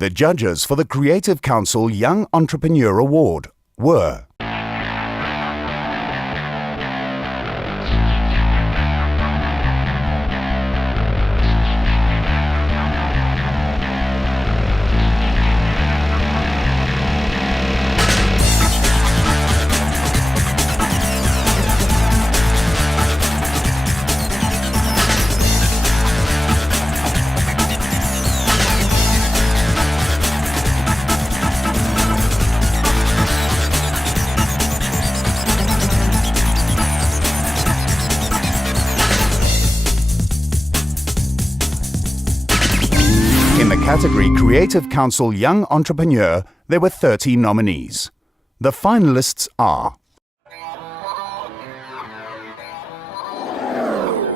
The judges for the Creative Counsel Young Entrepreneur Award were in the category Creative Counsel Young Entrepreneur, there were 30 nominees. The finalists are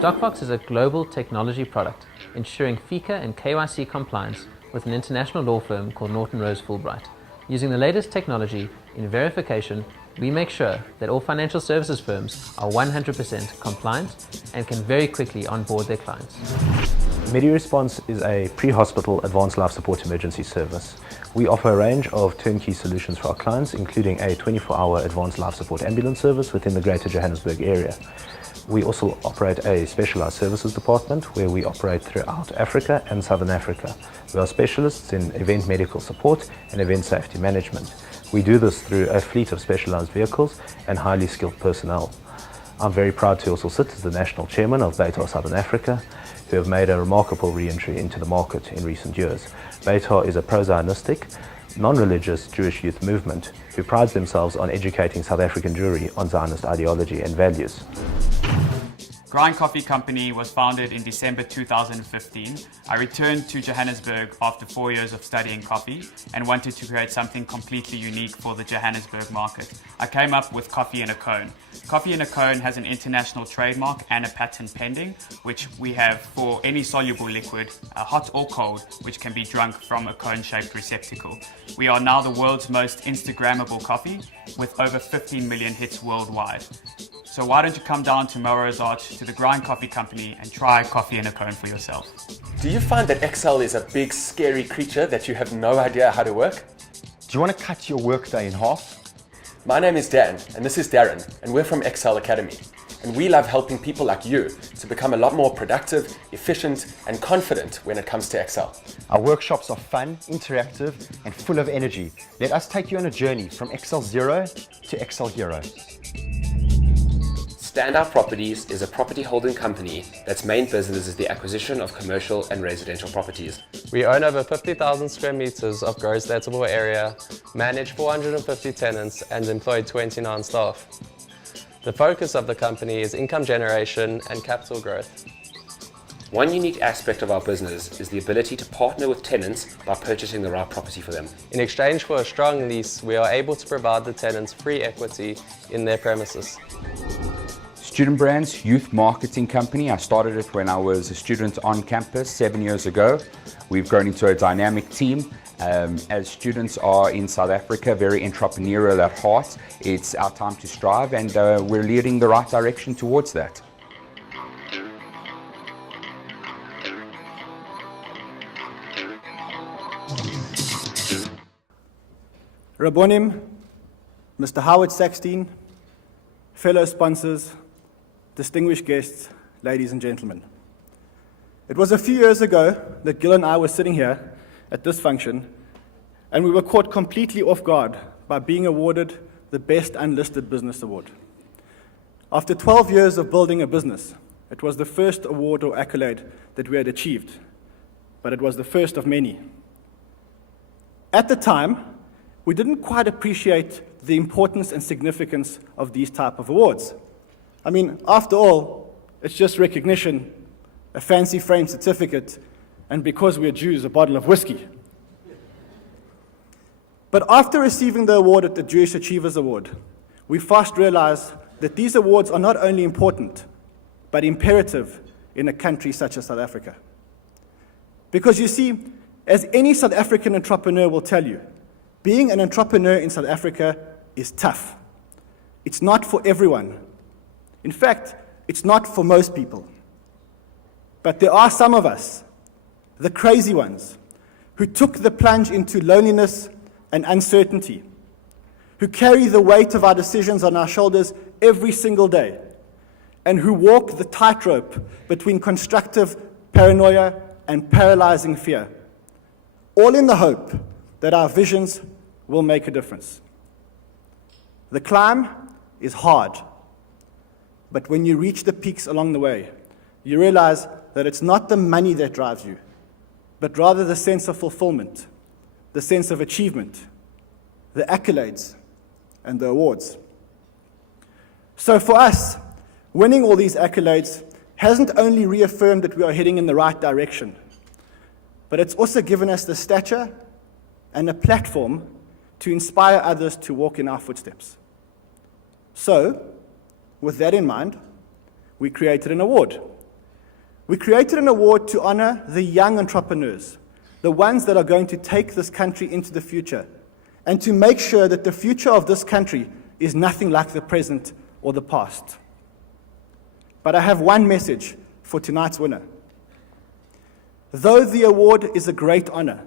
DocFox is a global technology product ensuring FICA and KYC compliance with an international law firm called Norton Rose Fulbright. Using the latest technology in verification, we make sure that all financial services firms are 100% compliant and can very quickly onboard their clients. MediResponse is a pre-hospital advanced life support emergency service. We offer a range of turnkey solutions for our clients, including a 24-hour advanced life support ambulance service within the Greater Johannesburg area. We also operate a specialized services department where we operate throughout Africa and Southern Africa. We are specialists in event medical support and event safety management. We do this through a fleet of specialized vehicles and highly skilled personnel. I'm very proud to also sit as the National Chairman of Beta Southern Africa, who have made a remarkable re-entry into the market in recent years. Beta is a pro-Zionistic, non-religious Jewish youth movement who prides themselves on educating South African Jewry on Zionist ideology and values. Grind Coffee Company was founded in December 2015. I returned to Johannesburg after 4 years of studying coffee and wanted to create something completely unique for the Johannesburg market. I came up with Coffee in a Cone. Coffee in a Cone has an international trademark and a patent pending, which we have for any soluble liquid, hot or cold, which can be drunk from a cone-shaped receptacle. We are now the world's most Instagrammable coffee with over 15 million hits worldwide. So why don't you come down to Melrose Arch to the Grind Coffee Company and try Coffee in a Cone for yourself. Do you find that Excel is a big, scary creature that you have no idea how to work? Do you want to cut your workday in half? My name is Dan, and this is Darren, and we're from Excel Academy. And we love helping people like you to become a lot more productive, efficient, and confident when it comes to Excel. Our workshops are fun, interactive, and full of energy. Let us take you on a journey from Excel Zero to Excel Hero. Standout Properties is a property holding company that's main business is the acquisition of commercial and residential properties. We own over 50,000 square meters of gross lettable area, manage 450 tenants and employ 29 staff. The focus of the company is income generation and capital growth. One unique aspect of our business is the ability to partner with tenants by purchasing the right property for them. In exchange for a strong lease, we are able to provide the tenants free equity in their premises. Student Brands Youth Marketing Company. I started it when I was a student on campus 7 years ago. We've grown into a dynamic team. As students are in South Africa, very entrepreneurial at heart. It's our time to strive, and we're leading the right direction towards that. Rabonim, Mr. Howard Saxteen, fellow sponsors, distinguished guests, ladies and gentlemen. It was a few years ago that Gil and I were sitting here at this function, and we were caught completely off guard by being awarded the Best Unlisted Business Award. After 12 years of building a business, it was the first award or accolade that we had achieved, but it was the first of many. At the time, we didn't quite appreciate the importance and significance of these type of awards. I mean, after all, it's just recognition, a fancy framed certificate, and because we're Jews, a bottle of whiskey. But after receiving the award at the Jewish Achievers Award, we fast realized that these awards are not only important, but imperative in a country such as South Africa. Because you see, as any South African entrepreneur will tell you, being an entrepreneur in South Africa is tough. It's not for everyone. In fact, it's not for most people. But there are some of us, the crazy ones, who took the plunge into loneliness and uncertainty, who carry the weight of our decisions on our shoulders every single day, and who walk the tightrope between constructive paranoia and paralyzing fear, all in the hope that our visions will make a difference. The climb is hard, but when you reach the peaks along the way, you realize that it's not the money that drives you, but rather the sense of fulfillment, the sense of achievement, the accolades, and the awards. So for us, winning all these accolades hasn't only reaffirmed that we are heading in the right direction, but it's also given us the stature and a platform to inspire others to walk in our footsteps. So, with that in mind, we created an award. We created an award to honor the young entrepreneurs, the ones that are going to take this country into the future, and to make sure that the future of this country is nothing like the present or the past. But I have one message for tonight's winner. Though the award is a great honor,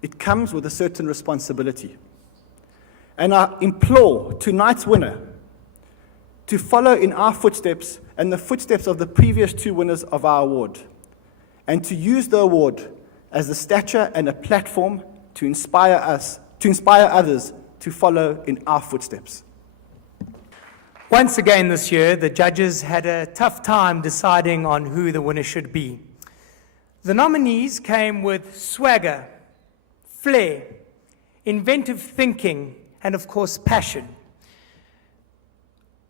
it comes with a certain responsibility. And I implore tonight's winner to follow in our footsteps and the footsteps of the previous two winners of our award, and to use the award as a stature and a platform to inspire others to follow in our footsteps. Once again this year, the judges had a tough time deciding on who the winner should be. The nominees came with swagger, flair, inventive thinking, and of course, passion.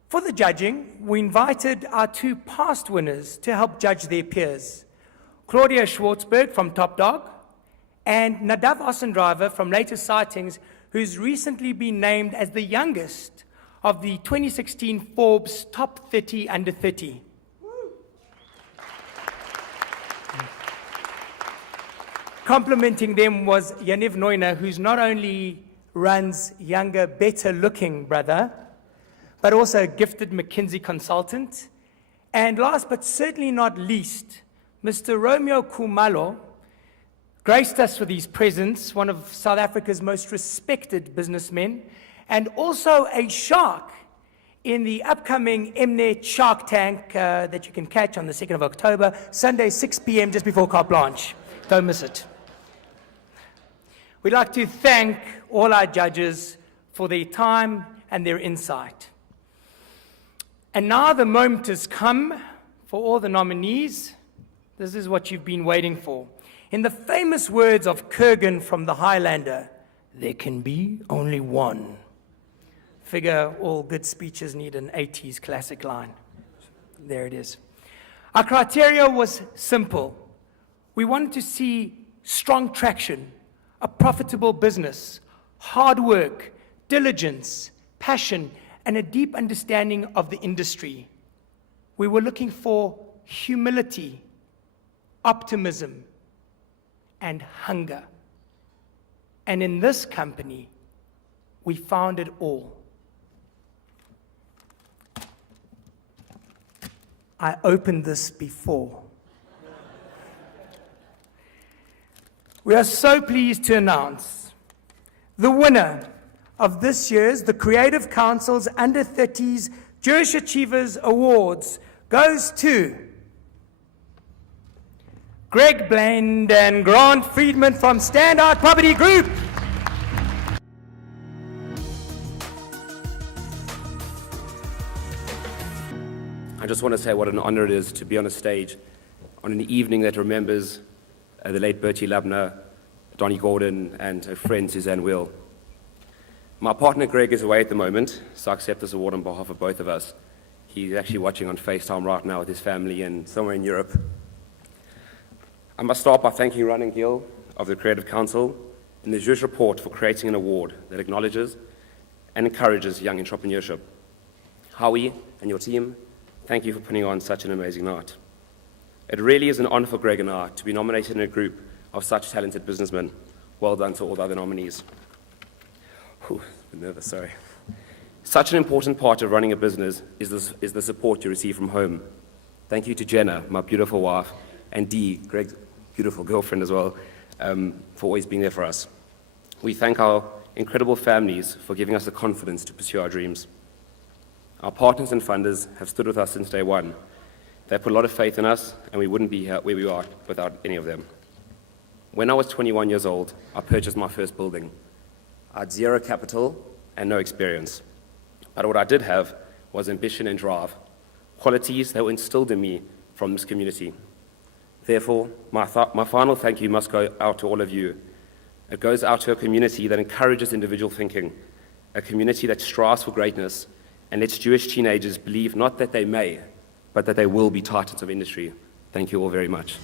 For the judging, we invited our two past winners to help judge their peers, Claudia Schwartzberg from Top Dog and Nadav Ossendriver from Latest Sightings, who's recently been named as the youngest of the 2016 Forbes Top 30 Under 30. Complimenting them was Yaniv Neuner, who's not only runs Younger, Better Looking Brother, but also a gifted McKinsey consultant. And last but certainly not least, Mr. Romeo Khumalo graced us with his presence, one of South Africa's most respected businessmen, and also a shark in the upcoming Mnet Shark Tank that you can catch on the 2nd of October, Sunday, 6 p.m., just before Carte Blanche. Don't miss it. We'd like to thank all our judges for their time and their insight. And now the moment has come for all the nominees. This is what you've been waiting for. In the famous words of Kurgan from the Highlander, there can be only one. Figure all good speeches need an 80s classic line. There it is. Our criteria was simple. We wanted to see strong traction, a profitable business, hard work, diligence, passion, and a deep understanding of the industry. We were looking for humility, optimism, and hunger. And in this company, we found it all. I opened this before. We are so pleased to announce the winner of this year's The Creative Council's Under 30s Jewish Achievers Awards goes to Greg Blend and Grant Friedman from Standout Property Group. I just want to say what an honor it is to be on a stage on an evening that remembers the late Bertie Lubner, Donnie Gordon, and a friend, Suzanne Will. My partner Greg is away at the moment, so I accept this award on behalf of both of us. He's actually watching on FaceTime right now with his family and somewhere in Europe. I must start by thanking Ron and Gil of the Creative Council and the Jewish Report for creating an award that acknowledges and encourages young entrepreneurship. Howie and your team, thank you for putting on such an amazing night. It really is an honor for Greg and I to be nominated in a group of such talented businessmen. Well done to all the other nominees. Whew, I'm nervous, sorry. Such an important part of running a business is the support you receive from home. Thank you to Jenna, my beautiful wife, and Dee, Greg's beautiful girlfriend as well, for always being there for us. We thank our incredible families for giving us the confidence to pursue our dreams. Our partners and funders have stood with us since day one. They put a lot of faith in us, and we wouldn't be here where we are without any of them. When I was 21 years old, I purchased my first building. I had zero capital and no experience. But what I did have was ambition and drive, qualities that were instilled in me from this community. Therefore, my final thank you must go out to all of you. It goes out to a community that encourages individual thinking, a community that strives for greatness, and lets Jewish teenagers believe not that they may, but that they will be titans of industry. Thank you all very much.